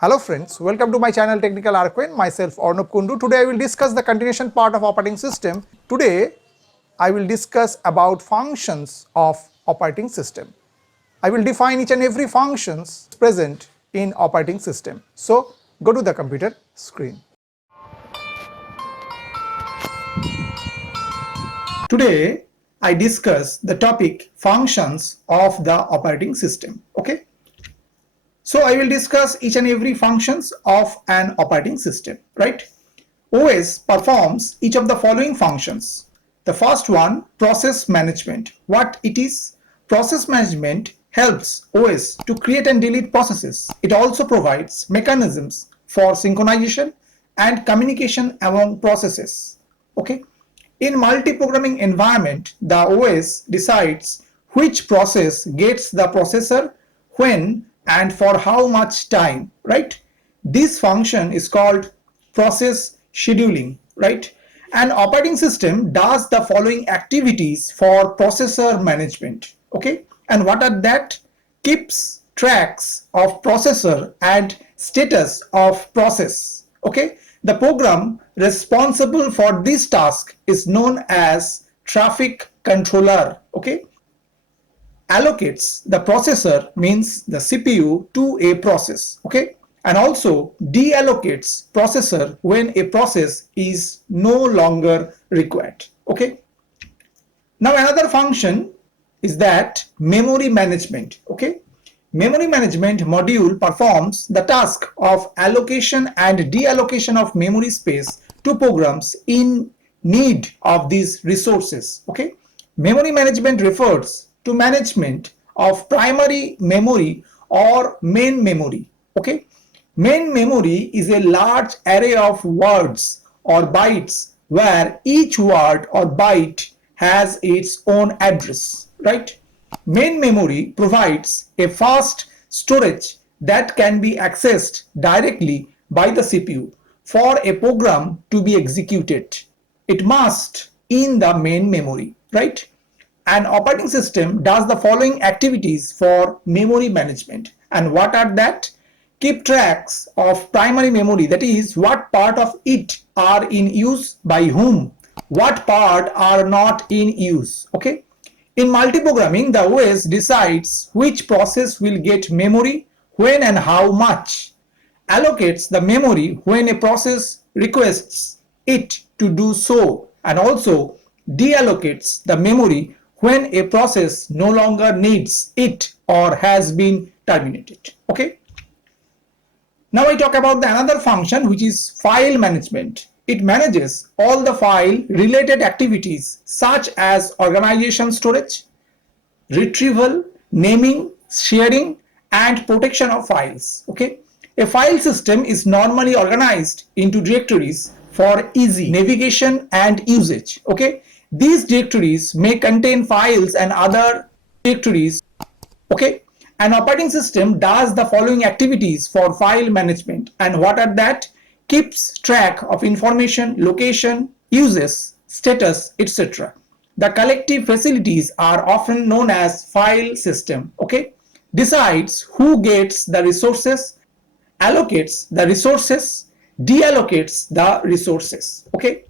Hello friends, welcome to my channel Technical Arcane. Myself Arnab Kundu. Today I will discuss the continuation part of operating system. Today I will discuss about functions of operating system. I will define each and every functions present in operating system. So go to the computer screen. Today I discuss the topic functions of the operating system. Okay. So I will discuss each and every functions of an operating system, right? OS performs each of the following functions. The first one, process management. What it is? Process management helps OS to create and delete processes. It also provides mechanisms for synchronization and communication among processes. Okay. In multi-programming environment, the OS decides which process gets the processor, when, and for how much time, right? This function is called process scheduling, right? An operating system does the following activities for processor management, okay? And what are that? Keeps tracks of processor and status of process, okay? The program responsible for this task is known as traffic controller, okay? Allocates the processor, means the CPU, to a process, okay, and also deallocates processor when a process is no longer required, okay. Now another function is that memory management, okay. Memory management module performs the task of allocation and deallocation of memory space to programs in need of these resources, okay. Memory management refers to management of primary memory or main memory, okay. Main memory is a large array of words or bytes where each word or byte has its own address, right? Main memory provides a fast storage that can be accessed directly by the CPU for a program to be executed. It must in the main memory, right? An operating system does the following activities for memory management. And what are that? Keep tracks of primary memory, that is, what part of it are in use by whom, what part are not in use, okay. In multiprogramming, the OS decides which process will get memory, when and how much, allocates the memory when a process requests it to do so, and also deallocates the memory when a process no longer needs it or has been terminated, okay. Now I talk about the another function, which is file management. It manages all the file related activities such as organization, storage, retrieval, naming, sharing, and protection of files, okay. A file system is normally organized into directories for easy navigation and usage, okay. These directories may contain files and other directories, okay. An operating system does the following activities for file management, and what are that? Keeps track of information, location, uses, status, etc. The collective facilities are often known as file system, okay. Decides who gets the resources, allocates the resources, deallocates the resources, okay.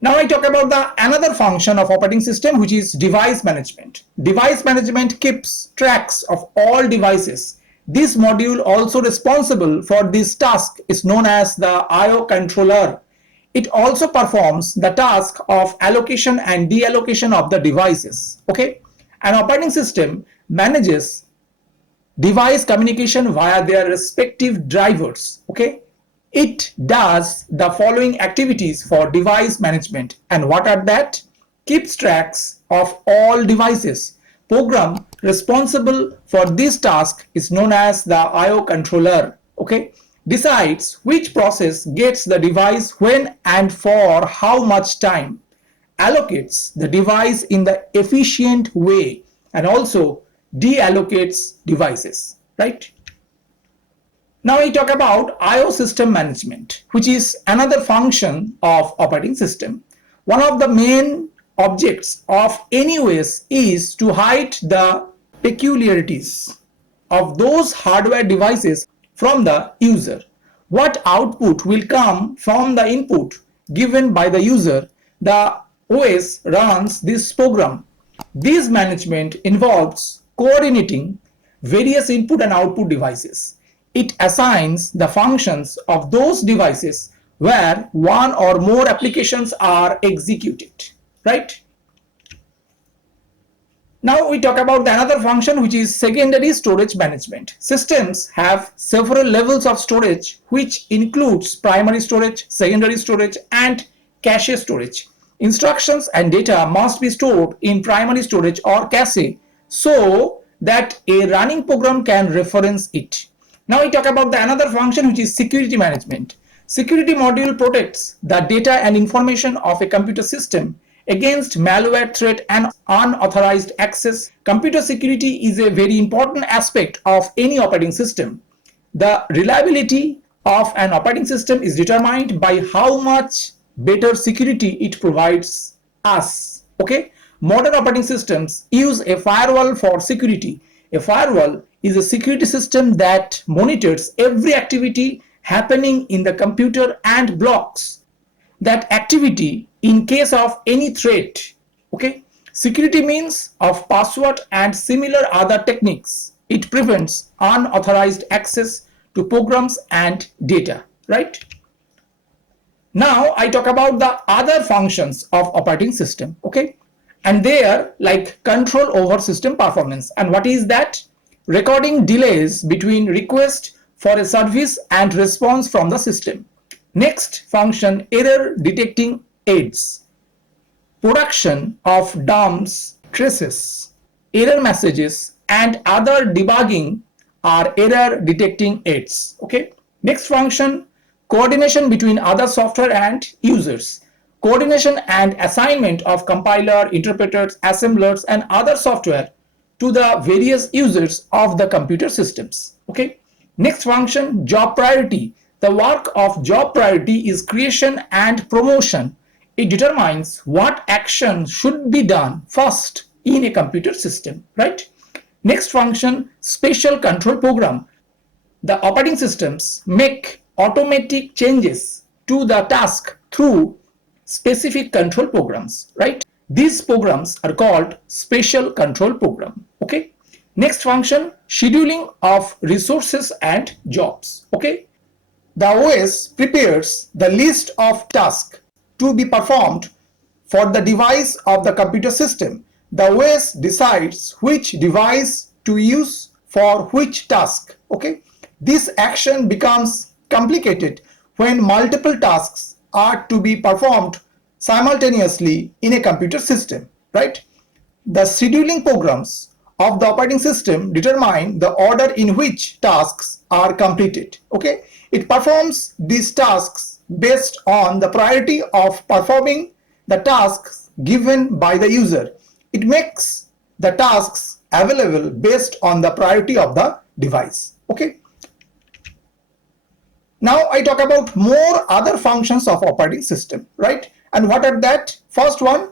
Now I talk about the another function of operating system, which is device management. Device management keeps tracks of all devices. This module also responsible for this task is known as the I/O controller. It also performs the task of allocation and deallocation of the devices, okay. An operating system manages device communication via their respective drivers, okay. It does the following activities for device management, and what are that? Keeps tracks of all devices. Program responsible for this task is known as the I/O controller, okay. Decides which process gets the device when and for how much time, allocates the device in the efficient way, and also deallocates devices, right? Now we talk about I/O system management, which is another function of operating system. One of the main objects of any OS is to hide the peculiarities of those hardware devices from the user. What output will come from the input given by the user? The OS runs this program. This management involves coordinating various input and output devices. It assigns the functions of those devices where one or more applications are executed, right? Now we talk about another function, which is secondary storage management. Systems have several levels of storage, which includes primary storage, secondary storage, and cache storage. Instructions and data must be stored in primary storage or cache so that a running program can reference it. Now we talk about another function, which is security management. Security module protects the data and information of a computer system against malware threat and unauthorized access. Computer security is a very important aspect of any operating system. The reliability of an operating system is determined by how much better security it provides us. Okay, modern operating systems use a firewall for security. A firewall is a security system that monitors every activity happening in the computer and blocks that activity in case of any threat. Okay, security means of password and similar other techniques. It prevents unauthorized access to programs and data, right? Now I talk about the other functions of operating system. Okay, and they are like control over system performance. And what is that? Recording delays between request for a service and response from the system. Next function, error detecting aids. Production of dumps, traces, error messages, and other debugging are error detecting aids. Okay. Next function, coordination between other software and users. Coordination and assignment of compiler, interpreters, assemblers, and other software to the various users of the computer systems. Okay. Next function, job priority. The work of job priority is creation and promotion. It determines what action should be done first in a computer system, right? Next function, special control program. The operating systems make automatic changes to the task through specific control programs, right? These programs are called special control program. Okay. Next function, scheduling of resources and jobs. Okay. The OS prepares the list of tasks to be performed for the device of the computer system. The OS decides which device to use for which task. Okay. This action becomes complicated when multiple tasks are to be performed simultaneously in a computer system, right? The scheduling programs of the operating system determine the order in which tasks are completed. Okay, it performs these tasks based on the priority of performing the tasks given by the user. It makes the tasks available based on the priority of the device. Okay. Now I talk about more other functions of operating system, right? And what are that? First one,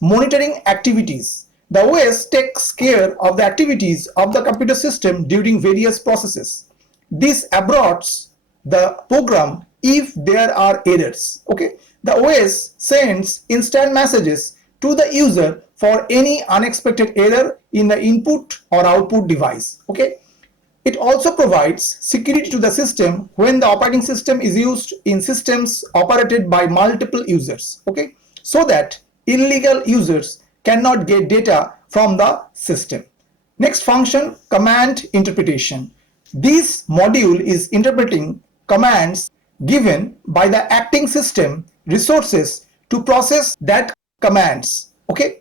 monitoring activities. The OS takes care of the activities of the computer system during various processes. This aborts the program if there are errors. Okay, the OS sends instant messages to the user for any unexpected error in the input or output device. Okay, it also provides security to the system when the operating system is used in systems operated by multiple users. Okay, so that illegal users cannot get data from the system. Next function, command interpretation. This module is interpreting commands given by the acting system resources to process that commands. Okay.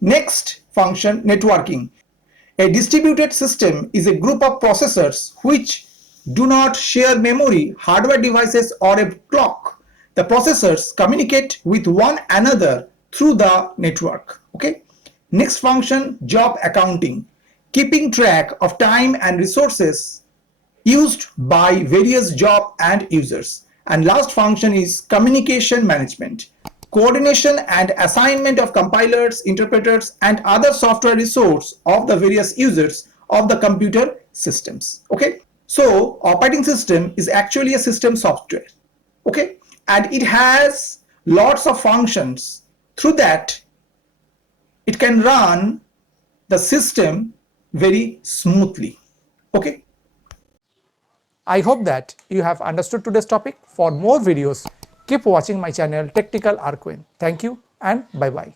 Next function, networking. A distributed system is a group of processors which do not share memory, hardware devices, or a clock. The processors communicate with one another through the network. Okay. Next function, job accounting. Keeping track of time and resources used by various job and users. And last function is communication management. Coordination and assignment of compilers, interpreters, and other software resource of the various users of the computer systems. Okay. So operating system is actually a system software, okay, and it has lots of functions. Through that, it can run the system very smoothly, okay. I hope that you have understood today's topic. For more videos, keep watching my channel Technical Arkwin. Thank you and bye bye.